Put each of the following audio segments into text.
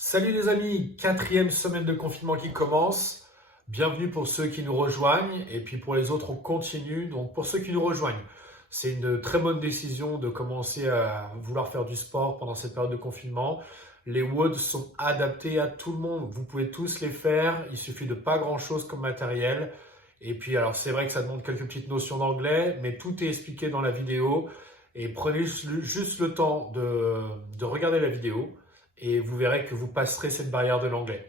Salut les amis, quatrième semaine de confinement qui commence. Bienvenue pour ceux qui nous rejoignent et puis pour les autres on continue. Donc pour ceux qui nous rejoignent, c'est une très bonne décision de commencer à vouloir faire du sport pendant cette période de confinement. Les WOD sont adaptés à tout le monde, vous pouvez tous les faire, il suffit de pas grand chose comme matériel. Et puis alors c'est vrai que ça demande quelques petites notions d'anglais, mais tout est expliqué dans la vidéo. Et prenez juste le temps de regarder la vidéo et vous verrez que vous passerez cette barrière de l'anglais.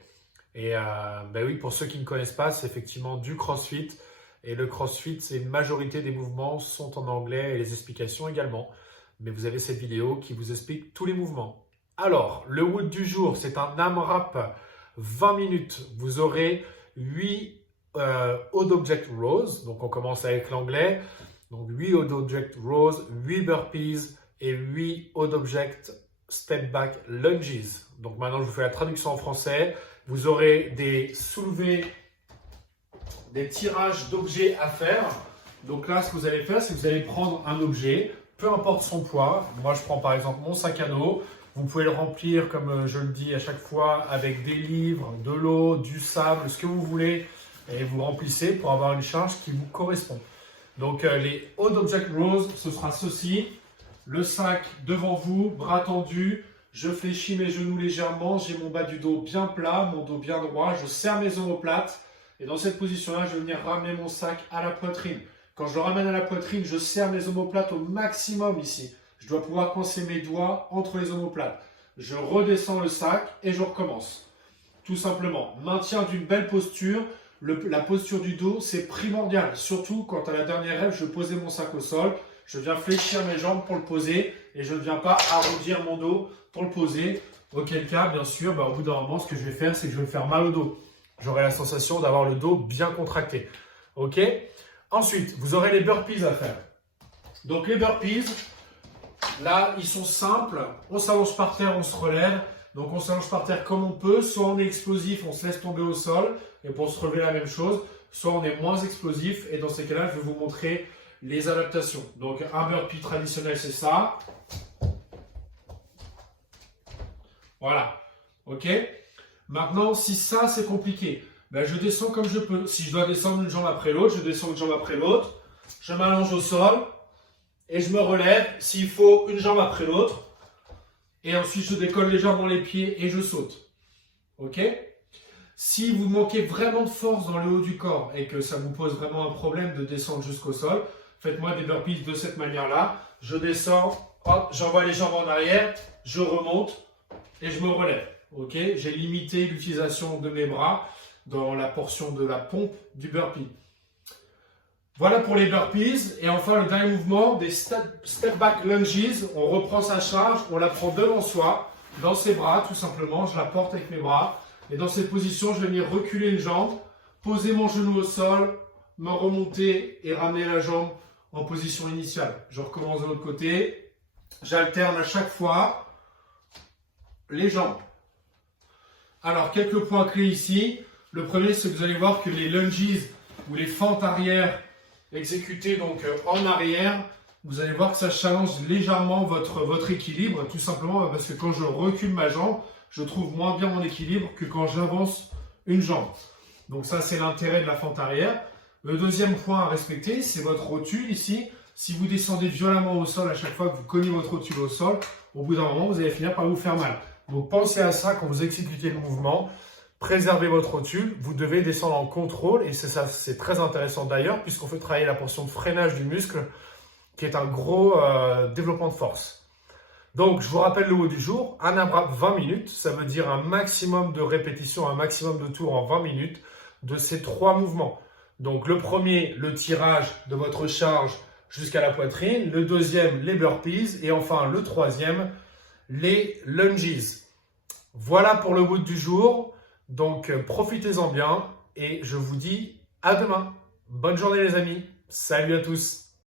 Et ben oui, pour ceux qui ne connaissent pas, c'est effectivement du CrossFit. Et le CrossFit, c'est une majorité des mouvements sont en anglais et les explications également. Mais vous avez cette vidéo qui vous explique tous les mouvements. Alors, le WOD du jour, c'est un AMRAP 20 minutes. Vous aurez 8 Odd Object Rows. Donc, on commence avec l'anglais. Donc, 8 Odd Object Rows, 8 burpees et 8 Odd Object Step Back Lunges. Donc, maintenant, je vous fais la traduction en français. Vous aurez des soulevés, des tirages d'objets à faire. Donc là, ce que vous allez faire, c'est que vous allez prendre un objet, peu importe son poids. Moi, je prends par exemple mon sac à dos. Vous pouvez le remplir, comme je le dis à chaque fois, avec des livres, de l'eau, du sable, ce que vous voulez. Et vous remplissez pour avoir une charge qui vous correspond. Donc, les Odd Object Rows, ce sera ceci. Le sac devant vous, bras tendus. Je fléchis mes genoux légèrement. J'ai mon bas du dos bien plat, mon dos bien droit. Je serre mes omoplates. Et dans cette position-là, je vais venir ramener mon sac à la poitrine. Quand je le ramène à la poitrine, je serre mes omoplates au maximum ici. Je dois pouvoir coincer mes doigts entre les omoplates. Je redescends le sac et je recommence. Tout simplement. Maintien d'une belle posture. La posture du dos, c'est primordial. Surtout quand à la dernière rêve, je posais mon sac au sol. Je viens fléchir mes jambes pour le poser et je ne viens pas arrondir mon dos pour le poser. Auquel cas, bien sûr, au bout d'un moment, ce que je vais faire, c'est que je vais me faire mal au dos. J'aurai la sensation d'avoir le dos bien contracté. Ok? Ensuite, vous aurez les burpees à faire. Donc les burpees, là, ils sont simples. On s'allonge par terre, on se relève. Donc on s'allonge par terre comme on peut. Soit on est explosif, on se laisse tomber au sol. Et pour se relever, la même chose. Soit on est moins explosif. Et dans ces cas-là, je vais vous montrer les adaptations. Donc un burpee traditionnel, c'est ça. Voilà. Ok? Maintenant, si ça, c'est compliqué, je descends comme je peux. Si je dois descendre une jambe après l'autre, je descends une jambe après l'autre. Je m'allonge au sol et je me relève s'il faut une jambe après l'autre. Et ensuite, je décolle légèrement les pieds et je saute. Ok? Si vous manquez vraiment de force dans le haut du corps et que ça vous pose vraiment un problème de descendre jusqu'au sol, faites-moi des burpees de cette manière-là. Je descends, hop, j'envoie les jambes en arrière, je remonte et je me relève. Ok, j'ai limité l'utilisation de mes bras dans la portion de la pompe du burpee. Voilà pour les burpees. Et enfin, le dernier mouvement, des step back lunges. On reprend sa charge, on la prend devant soi, dans ses bras, tout simplement. Je la porte avec mes bras. Et dans cette position, je vais venir reculer une jambe, poser mon genou au sol, me remonter et ramener la jambe en position initiale. Je recommence de l'autre côté. J'alterne à chaque fois les jambes. Alors, quelques points clés ici. Le premier, c'est que vous allez voir que les lunges ou les fentes arrière exécutées donc en arrière, vous allez voir que ça challenge légèrement votre équilibre, tout simplement parce que quand je recule ma jambe, je trouve moins bien mon équilibre que quand j'avance une jambe. Donc ça, c'est l'intérêt de la fente arrière. Le deuxième point à respecter, c'est votre rotule ici. Si vous descendez violemment au sol à chaque fois que vous cognez votre rotule au sol, au bout d'un moment, vous allez finir par vous faire mal. Donc pensez à ça quand vous exécutez le mouvement. Préservez votre rotule. Vous devez descendre en contrôle et c'est très intéressant d'ailleurs puisqu'on fait travailler la portion de freinage du muscle qui est un gros développement de force. Donc je vous rappelle le mot du jour, un AMRAP 20 minutes, ça veut dire un maximum de répétitions, un maximum de tours en 20 minutes de ces trois mouvements. Donc le premier, le tirage de votre charge jusqu'à la poitrine, le deuxième, les burpees et enfin le troisième, les lunges. Voilà pour le WOD du jour. Donc profitez-en bien et je vous dis à demain. Bonne journée les amis. Salut à tous.